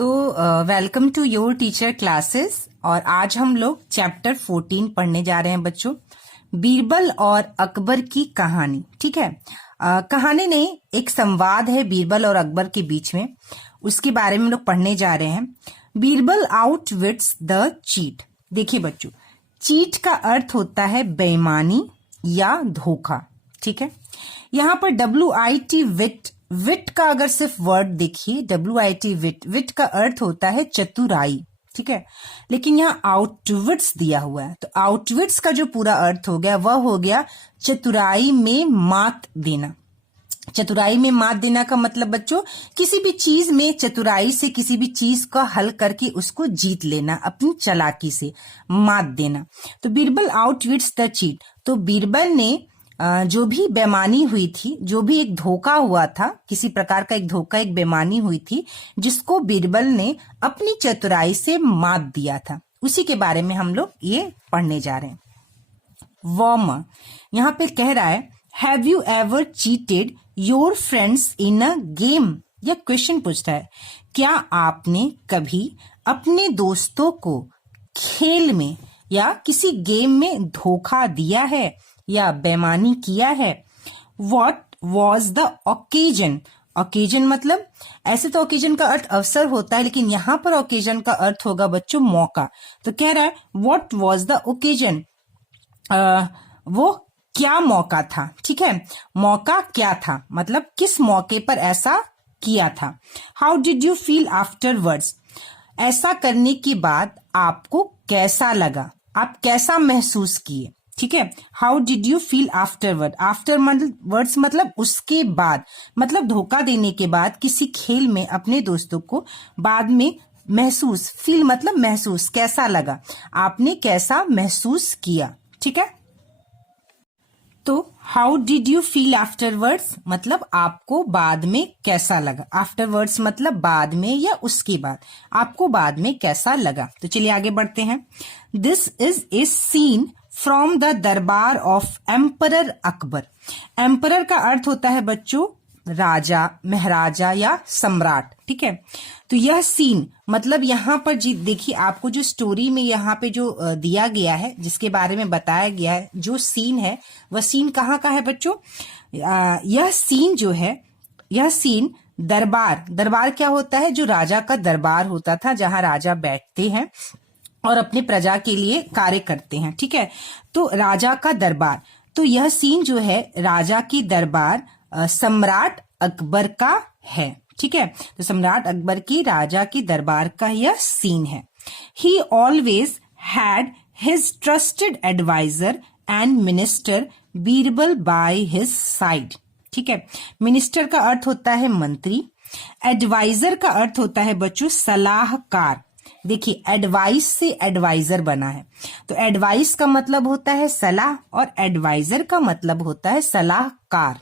तो welcome to your teacher classes. और आज हम लोग चैप्टर 14 पढ़ने जा रहे हैं बच्चों, बीरबल और अकबर की कहानी। ठीक है, कहानी नहीं, एक संवाद है बीरबल और अकबर के बीच में, उसके बारे में लोग पढ़ने जा रहे हैं। Birbal outwits the cheat. देखिए बच्चों, चीट का अर्थ होता है बेईमानी या धोखा। ठीक है, यहाँ पर WIT विट, विट का अगर सिर्फ वर्ड देखिए, WIT विट, विट का अर्थ होता है चतुराई। ठीक है, लेकिन यहाँ आउटविट्स दिया हुआ है, तो आउटविट्स का जो पूरा अर्थ हो गया वह हो गया चतुराई में मात देना। चतुराई में मात देना का मतलब बच्चों, किसी भी चीज में चतुराई से किसी भी चीज का हल करके उसको जीत लेना, अपनी चालाकी से मात देना। तो बीरबल आउटविट्स द चीट। तो बीरबल ने जो भी बेईमानी हुई थी, जो भी एक धोखा हुआ था, किसी प्रकार का एक धोखा, एक बेईमानी हुई थी, जिसको बीरबल ने अपनी चतुराई से मात दिया था, उसी के बारे में हम लोग ये पढ़ने जा रहे हैं। वॉर्मर यहाँ पे कह रहा है, have you ever cheated your friends in a game? यह क्वेश्चन पूछता है, क्या आपने कभी अपने दोस्तों को खेल में या किसी गेम में धोखा दिया है या बेईमानी किया है? What was the occasion? Occasion मतलब, ऐसे तो ओकेजन का अर्थ अवसर होता है, लेकिन यहाँ पर ओकेजन का अर्थ होगा बच्चों मौका। तो कह रहा है व्हाट वॉज द ओकेजन, वो क्या मौका था। ठीक है, मौका क्या था मतलब किस मौके पर ऐसा किया था। How did you feel afterwards? ऐसा करने के बाद आपको कैसा लगा, आप कैसा महसूस किए। ठीक है, how did you feel afterward, afterwards मतलब उसके बाद, मतलब धोखा देने के बाद किसी खेल में अपने दोस्तों को बाद में महसूस, फील मतलब महसूस, कैसा लगा, आपने कैसा महसूस किया। ठीक है, तो how did you feel afterwards मतलब आपको बाद में कैसा लगा। आफ्टरवर्ड्स मतलब बाद में या उसके बाद, आपको बाद में कैसा लगा। तो चलिए आगे बढ़ते हैं। This is a scene from the durbar of emperor Akbar. Emperor का अर्थ होता है बच्चों राजा, महाराजा या सम्राट। ठीक है, तो यह सीन मतलब यहाँ पर जी देखिए, आपको जो स्टोरी में यहाँ पे जो दिया गया है, जिसके बारे में बताया गया है, जो सीन है वह सीन कहाँ का है बच्चों? यह सीन जो है, यह सीन दरबार, दरबार क्या होता है? जो राजा का दरबार होता था, जहाँ राजा बैठते हैं और अपने प्रजा के लिए कार्य करते हैं। ठीक है, तो राजा का दरबार, तो यह सीन जो है राजा की दरबार सम्राट अकबर का है। ठीक है, तो सम्राट अकबर की राजा की दरबार का यह सीन है। He always had his trusted adviser and minister Birbal by his side. ठीक है, मिनिस्टर का अर्थ होता है मंत्री, एडवाइजर का अर्थ होता है बच्चों सलाहकार। देखिए, एडवाइस से एडवाइजर बना है, तो एडवाइस का मतलब होता है सलाह और एडवाइजर का मतलब होता है सलाहकार।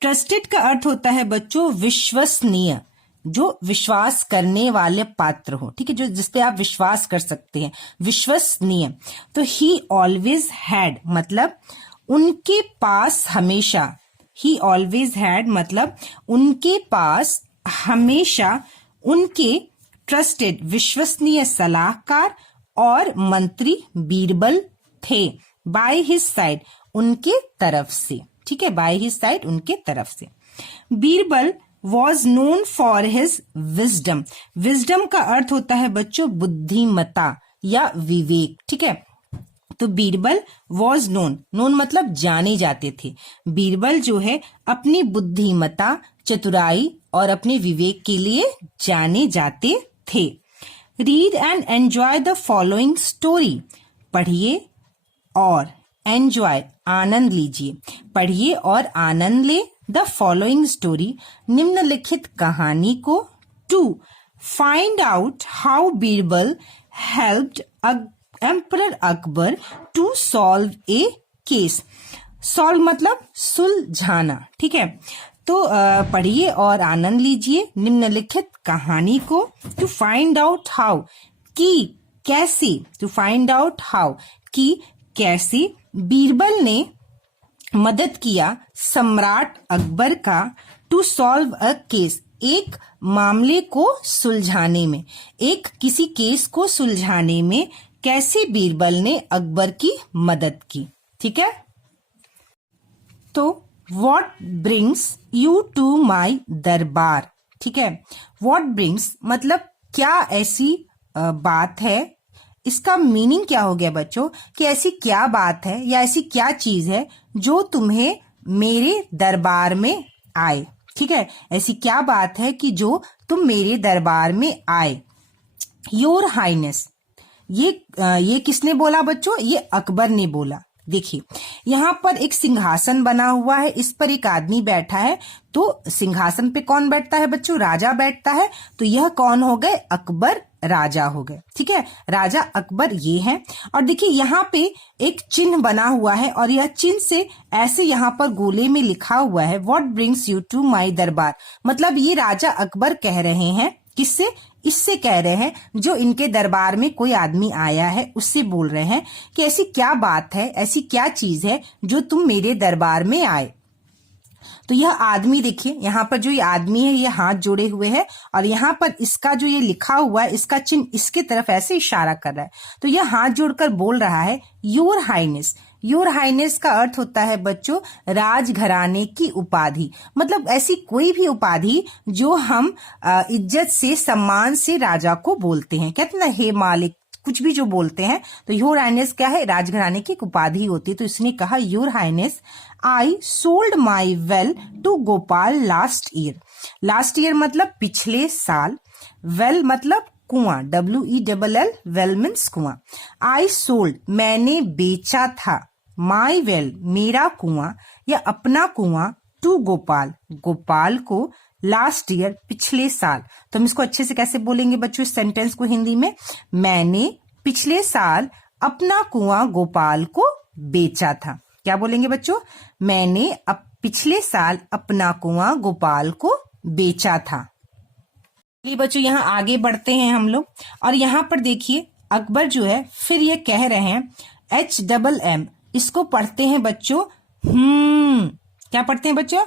ट्रस्टेड का अर्थ होता है बच्चों विश्वसनीय, जो विश्वास करने वाले पात्र हो। ठीक है, जो जिसपे आप विश्वास कर सकते हैं, विश्वसनीय। तो ही ऑलवेज हैड मतलब उनके पास हमेशा, ही ऑलवेज हैड मतलब उनके पास हमेशा उनके ट्रस्टेड विश्वसनीय सलाहकार और मंत्री बीरबल थे, बाय हिज साइड उनके तरफ से। ठीक है, बाय हिज साइड उनके तरफ से। Birbal was known for his wisdom. Wisdom का अर्थ होता है बच्चों बुद्धिमत्ता या विवेक। ठीक है, तो बीरबल वॉज नोन, नोन मतलब जाने जाते थे। बीरबल जो है अपनी बुद्धिमत्ता, चतुराई और अपने विवेक के लिए जाने जाते थे। Read and enjoy the following story. पढ़िए और एंजॉय आनंद लीजिए, पढ़िए और आनंद ले द फॉलोइंग स्टोरी निम्नलिखित कहानी को। To find out how Birbal helped emperor Akbar to solve a case. Solve मतलब सुलझाना। ठीक है, तो पढ़िए और आनंद लीजिए निम्नलिखित कहानी को। टू फाइंड आउट हाउ कि कैसे, टू फाइंड आउट हाउ कि कैसे बीरबल ने मदद किया सम्राट अकबर का टू सॉल्व अ केस, एक मामले को सुलझाने में, एक किसी केस को सुलझाने में कैसे बीरबल ने अकबर की मदद की। ठीक है, तो what brings you to my durbar. ठीक है, व्हाट ब्रिंग्स मतलब क्या ऐसी बात है, इसका मीनिंग क्या हो गया बच्चों कि ऐसी क्या बात है या ऐसी क्या चीज है जो तुम्हें मेरे दरबार में आए। ठीक है, ऐसी क्या बात है कि जो तुम मेरे दरबार में आए। योर हाइनेस, ये किसने बोला बच्चों, ये अकबर ने बोला। देखिए यहाँ पर एक सिंहासन बना हुआ है, इस पर एक आदमी बैठा है, तो सिंहासन पे कौन बैठता है बच्चों, राजा बैठता है। तो यह कौन हो गए, अकबर राजा हो गए। ठीक है, राजा अकबर ये है। और देखिए यहाँ पे एक चिन्ह बना हुआ है और यह चिन्ह से ऐसे यहाँ पर गोले में लिखा हुआ है what brings you to my durbar. मतलब ये राजा अकबर कह रहे हैं, किससे, इससे कह रहे हैं जो इनके दरबार में कोई आदमी आया है, उससे बोल रहे हैं कि ऐसी क्या बात है, ऐसी क्या चीज है जो तुम मेरे दरबार में आए। तो यह आदमी देखिए, यहाँ पर जो ये आदमी है ये हाथ जोड़े हुए है और यहाँ पर इसका जो ये लिखा हुआ है इसका चिन्ह इसके तरफ ऐसे इशारा कर रहा है। तो यह हाथ जोड़कर बोल रहा है योर हाइनेस। योर हाइनेस का अर्थ होता है बच्चों राजघराने की उपाधि, मतलब ऐसी कोई भी उपाधि जो हम इज्जत से सम्मान से राजा को बोलते हैं। कहते ना हे मालिक, कुछ भी जो बोलते हैं, तो योर हाइनेस क्या है, राजघराने की एक उपाधि होती है। तो इसने कहा your highness I sold my well to Gopal last year. Last year मतलब पिछले साल, वेल मतलब कुआं, WELL, वेल मीन्स कुआं। आई सोल्ड मैंने बेचा था, माई वेल मेरा कुआं या अपना कुआं, टू गोपाल गोपाल को, लास्ट ईयर पिछले साल। तो हम इसको अच्छे से कैसे बोलेंगे बच्चों इस सेंटेंस को हिंदी में, मैंने पिछले साल अपना कुआं गोपाल को बेचा था। क्या बोलेंगे बच्चों, मैंने अब पिछले साल अपना कुआं गोपाल को बेचा था। चलिए बच्चों यहाँ आगे बढ़ते हैं हम लोग, और यहाँ पर देखिए अकबर जो है फिर ये कह रहे हैं HMM, इसको पढ़ते हैं बच्चों क्या पढ़ते हैं बच्चों,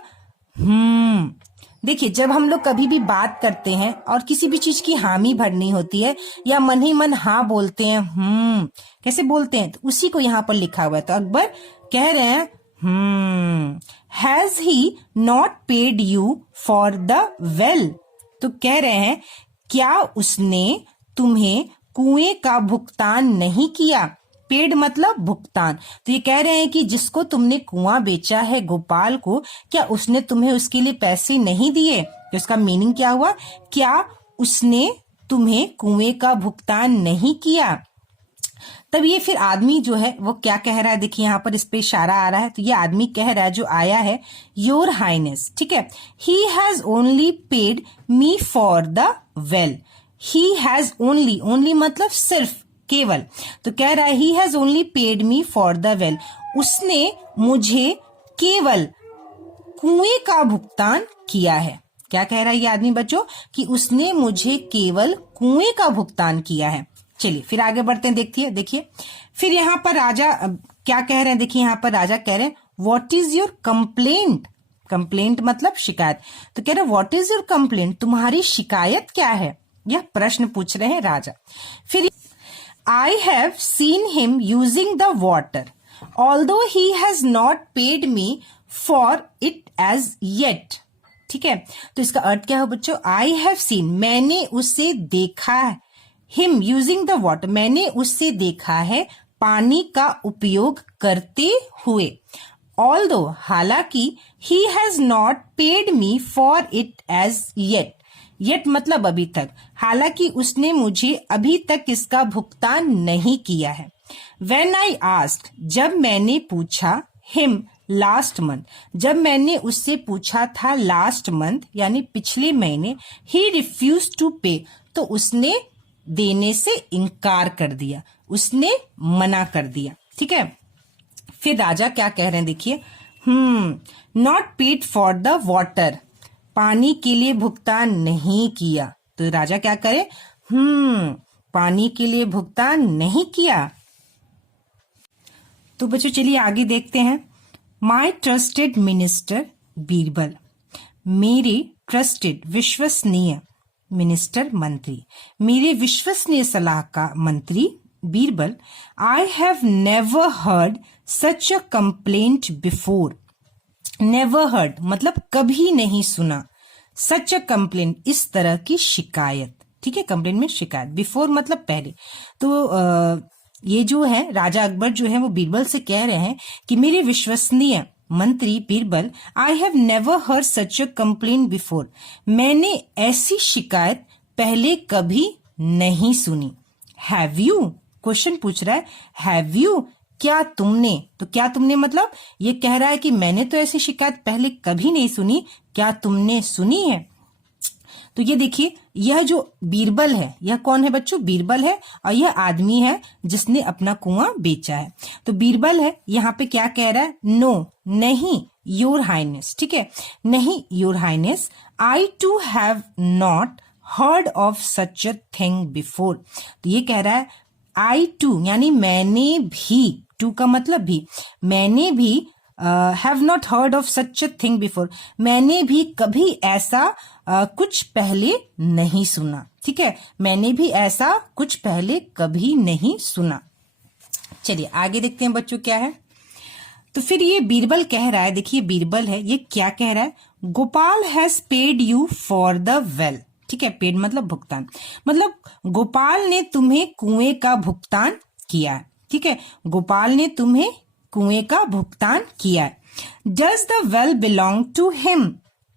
देखिए जब हम लोग कभी भी बात करते हैं और किसी भी चीज की हामी भरनी होती है या मन ही मन हाँ बोलते हैं, कैसे बोलते हैं, तो उसी को यहाँ पर लिखा हुआ है। तो अकबर कह रहे हैं has he not paid you for the well. तो कह रहे हैं क्या उसने तुम्हें कुएं का भुगतान नहीं किया। पेड मतलब भुगतान। तो ये कह रहे हैं कि जिसको तुमने कुआं बेचा है गोपाल को, क्या उसने तुम्हें उसके लिए पैसे नहीं दिए। तो इसका मीनिंग क्या हुआ, क्या उसने तुम्हें कुएं का भुगतान नहीं किया। तब ये फिर आदमी जो है वो क्या कह रहा है, देखिए यहाँ पर इस पे इशारा आ रहा है। तो ये आदमी कह रहा है जो आया है, योर हाइनेस, ठीक है, he has only paid me for the well. He has only, only मतलब सिर्फ, केवल। तो कह रहा है he has only paid me for the well, उसने मुझे केवल कुएं का भुगतान किया है। क्या कह रहा है ये आदमी बच्चों, कि उसने मुझे केवल कुएं का भुगतान किया है। चलिए फिर आगे बढ़ते हैं, देखिए फिर यहाँ पर राजा क्या कह रहे हैं, देखिए यहाँ पर राजा कह रहे हैं what is your complaint. Complaint मतलब शिकायत। तो कह रहे हैं व्हाट इज योर कंप्लेंट, तुम्हारी शिकायत क्या है, यह प्रश्न पूछ रहे हैं राजा। फिर I have seen him using the water, although he has not paid me for it as yet. ठीक है, तो इसका अर्थ क्या है बच्चों, I have seen, मैंने उसे देखा, him using the water, मैंने उससे देखा है पानी का उपयोग करते हुए, although हालांकि he has not paid me for it as yet. Yet मतलब अभी तक, हालांकि उसने मुझे अभी तक इसका भुगतान नहीं किया है। When I asked, जब मैंने पूछा, him last month, जब मैंने उससे पूछा था लास्ट मंथ यानी पिछले महीने, he refused to pay, तो उसने देने से इनकार कर दिया, उसने मना कर दिया। ठीक है, फिर राजा क्या कह रहे हैं देखिए, not paid for the water, पानी के लिए भुगतान नहीं किया। तो राजा क्या करे, पानी के लिए भुगतान नहीं किया। तो बच्चों चलिए आगे देखते हैं। माई ट्रस्टेड मिनिस्टर बीरबल, मेरे ट्रस्टेड विश्वसनीय मिनिस्टर मंत्री, मेरे विश्वसनीय सलाह का मंत्री Birbal, I have never heard such a complaint before, never heard मतलब कभी नहीं सुना, सच अ कंप्लेंट इस तरह की शिकायत, ठीक है, कंप्लेंट में शिकायत, बिफोर मतलब पहले। तो ये जो है राजा अकबर जो है वो बीरबल से कह रहे हैं कि मेरे विश्वसनीय मंत्री Birbal, I have never heard such a complaint before, मैंने ऐसी शिकायत पहले कभी नहीं सुनी। हैव यू, क्वेश्चन पूछ रहा है, हैव यू क्या तुमने, तो क्या तुमने मतलब ये कह रहा है कि मैंने तो ऐसी शिकायत पहले कभी नहीं सुनी, क्या तुमने सुनी है? तो ये देखिए, यह जो बीरबल है, यह कौन है बच्चों? बीरबल है, और यह आदमी है जिसने अपना कुआं बेचा है। तो बीरबल है, यहाँ पे क्या कह रहा है? नो, नहीं, योर हाइनेस, ठीक है, नहीं your highness, I too have not heard of such a thing before. तो ये कह रहा है आई टू यानी मैंने भी, टू का मतलब भी, मैंने भी have not heard of such a thing before, मैंने भी कभी ऐसा कुछ पहले नहीं सुना, ठीक है, मैंने भी ऐसा कुछ पहले कभी नहीं सुना। चलिए आगे देखते हैं बच्चों क्या है। तो फिर ये बीरबल कह रहा है, देखिए बीरबल है, ये क्या कह रहा है? Gopal has paid you for the well, ठीक है, पेड मतलब भुगतान, मतलब गोपाल ने तुम्हें कुएं का भुगतान किया है, ठीक है, गोपाल ने तुम्हें कुएं का भुगतान किया है। Does the well belong to him,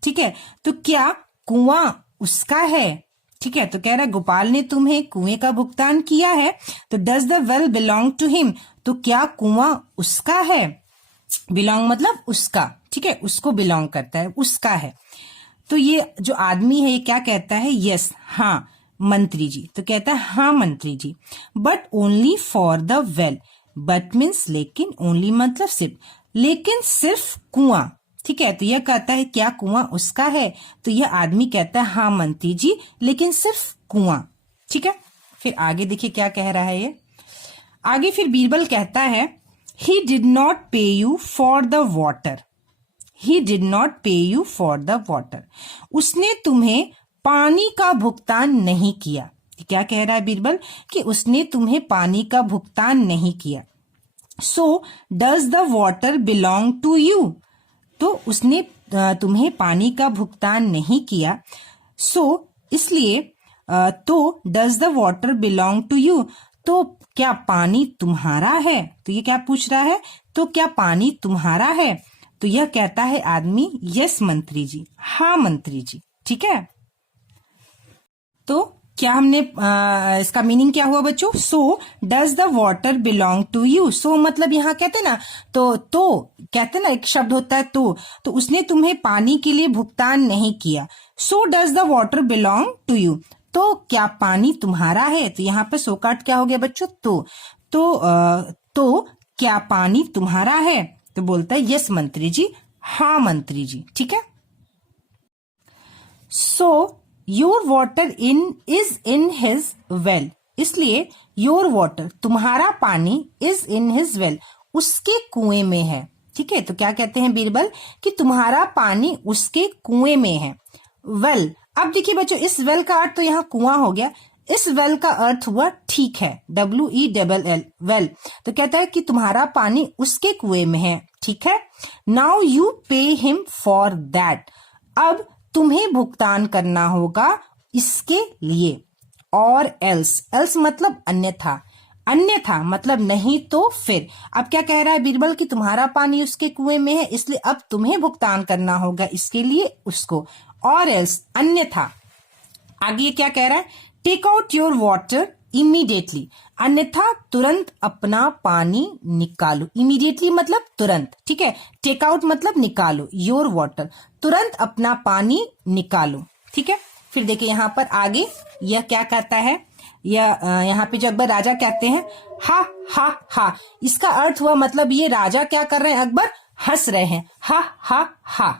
ठीक है, तो क्या कुआं उसका है, ठीक है, तो कह रहा है गोपाल ने तुम्हें कुएं का भुगतान किया है, तो does the well belong to him, तो क्या कुआं उसका है? बिलोंग मतलब उसका, ठीक है, उसको बिलोंग करता है, उसका है। तो ये जो आदमी है ये क्या कहता है? यस, हाँ मंत्री जी, तो कहता है हाँ मंत्री जी, but only for the well, but means लेकिन, ओनली मतलब सिर्फ, लेकिन सिर्फ कुआं, ठीक है, तो यह कहता है क्या कुआं उसका है? तो यह आदमी कहता है हाँ मंत्री जी, लेकिन सिर्फ कुआं, ठीक है। फिर आगे देखिए क्या कह रहा है ये आगे। फिर बीरबल कहता है ही डिड नॉट पे you for the water, he did not पे यू फॉर द वाटर, उसने तुम्हें पानी का भुगतान नहीं किया। क्या कह रहा है बीरबल? कि उसने तुम्हें पानी का भुगतान नहीं किया। So does the water belong to you, तो उसने तुम्हें पानी का भुगतान नहीं किया, सो इसलिए तो does the water belong to you, तो क्या पानी तुम्हारा है? तो ये क्या पूछ रहा है? तो क्या पानी तुम्हारा है? तो यह कहता है आदमी यस मंत्री जी, हाँ मंत्री जी, ठीक है। तो क्या हमने इसका मीनिंग क्या हुआ बच्चों? So does the water belong to you, so मतलब यहाँ कहते ना, तो कहते ना एक शब्द होता है तो उसने तुम्हें पानी के लिए भुगतान नहीं किया। So does the water belong to you, तो क्या पानी तुम्हारा है? तो यहाँ पे सो का अर्थ क्या हो गया बच्चों? तो क्या पानी तुम्हारा है? तो बोलता है यस मंत्री जी, हाँ मंत्री जी, ठीक है। So your water is in his well, इसलिए योर वाटर तुम्हारा पानी इज इन हिज वेल, उसके कुएं में है, ठीक है। तो क्या कहते हैं बीरबल? कि तुम्हारा पानी उसके कुएं में है। वेल, अब देखिए बच्चों, इस वेल का अर्थ तो यहाँ कुआं हो गया, इस वेल का अर्थ हुआ ठीक है, WELL, वेल। तो कहता है कि तुम्हारा पानी उसके कुएं में है, ठीक है। Now you pay him for that, अब तुम्हें भुगतान करना होगा इसके लिए। और एल्स मतलब अन्यथा, अन्यथा मतलब नहीं तो फिर। अब क्या कह रहा है बीरबल? कि तुम्हारा पानी उसके कुएं में है, इसलिए अब तुम्हें भुगतान करना होगा इसके लिए उसको। और एल्स अन्यथा, आगे क्या कह रहा है? Take out your water immediately, अन्यथा तुरंत अपना पानी निकालो। इमीडिएटली मतलब तुरंत, ठीक है। टेक आउट मतलब निकालो, योर वाटर तुरंत अपना पानी निकालो, ठीक है। फिर देखिए यहाँ पर आगे यह क्या कहता है, यहाँ पे जो अकबर राजा कहते हैं हा हा हा, इसका अर्थ हुआ मतलब ये राजा क्या कर रहे हैं? अकबर हंस रहे हैं, हा हा हा।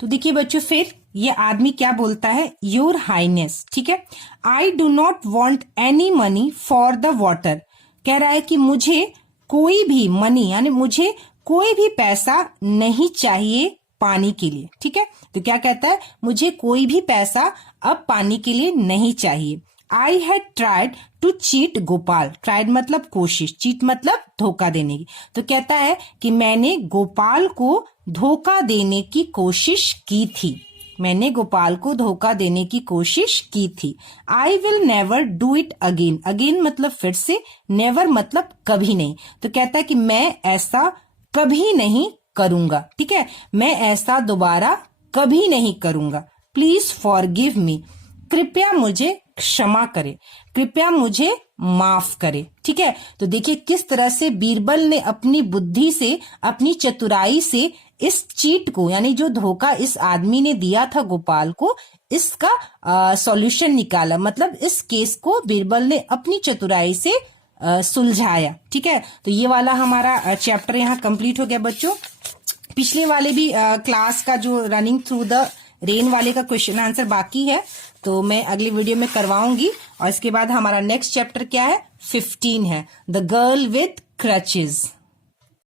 तो देखिए बच्चों, फिर ये आदमी क्या बोलता है? योर हाइनेस, ठीक है। I do not want any money for the water, कह रहा है कि मुझे कोई भी मनी यानी मुझे कोई भी पैसा नहीं चाहिए पानी के लिए। ठीक है, तो क्या कहता है, मुझे कोई भी पैसा अब पानी के लिए नहीं चाहिए। I had tried to cheat Gopal. Tried मतलब कोशिश, चीट मतलब धोखा देने की। तो कहता है कि मैंने गोपाल को धोखा देने की कोशिश की थी। मैंने गोपाल को धोखा देने की कोशिश की थी। I will never do it again. Again मतलब फिर से, नेवर मतलब कभी नहीं। तो कहता है कि मैं ऐसा कभी नहीं करूंगा। ठीक है, मैं ऐसा दोबारा कभी नहीं करूंगा। Please forgive me. कृपया मुझे क्षमा करे, कृपया मुझे माफ करे। ठीक है, तो देखिए किस तरह से बीरबल ने अपनी बुद्धि से, अपनी चतुराई से इस चीट को, यानी जो धोखा इस आदमी ने दिया था गोपाल को, इसका सॉल्यूशन निकाला। मतलब इस केस को बीरबल ने अपनी चतुराई से सुलझाया। ठीक है, तो ये वाला हमारा चैप्टर यहाँ कंप्लीट हो गया बच्चों। पिछले वाले भी क्लास का जो रनिंग थ्रू द रेन वाले का क्वेश्चन आंसर बाकी है, तो मैं अगली वीडियो में करवाऊंगी। और इसके बाद हमारा नेक्स्ट चैप्टर क्या है, 15 है, द गर्ल विथ क्रचेस।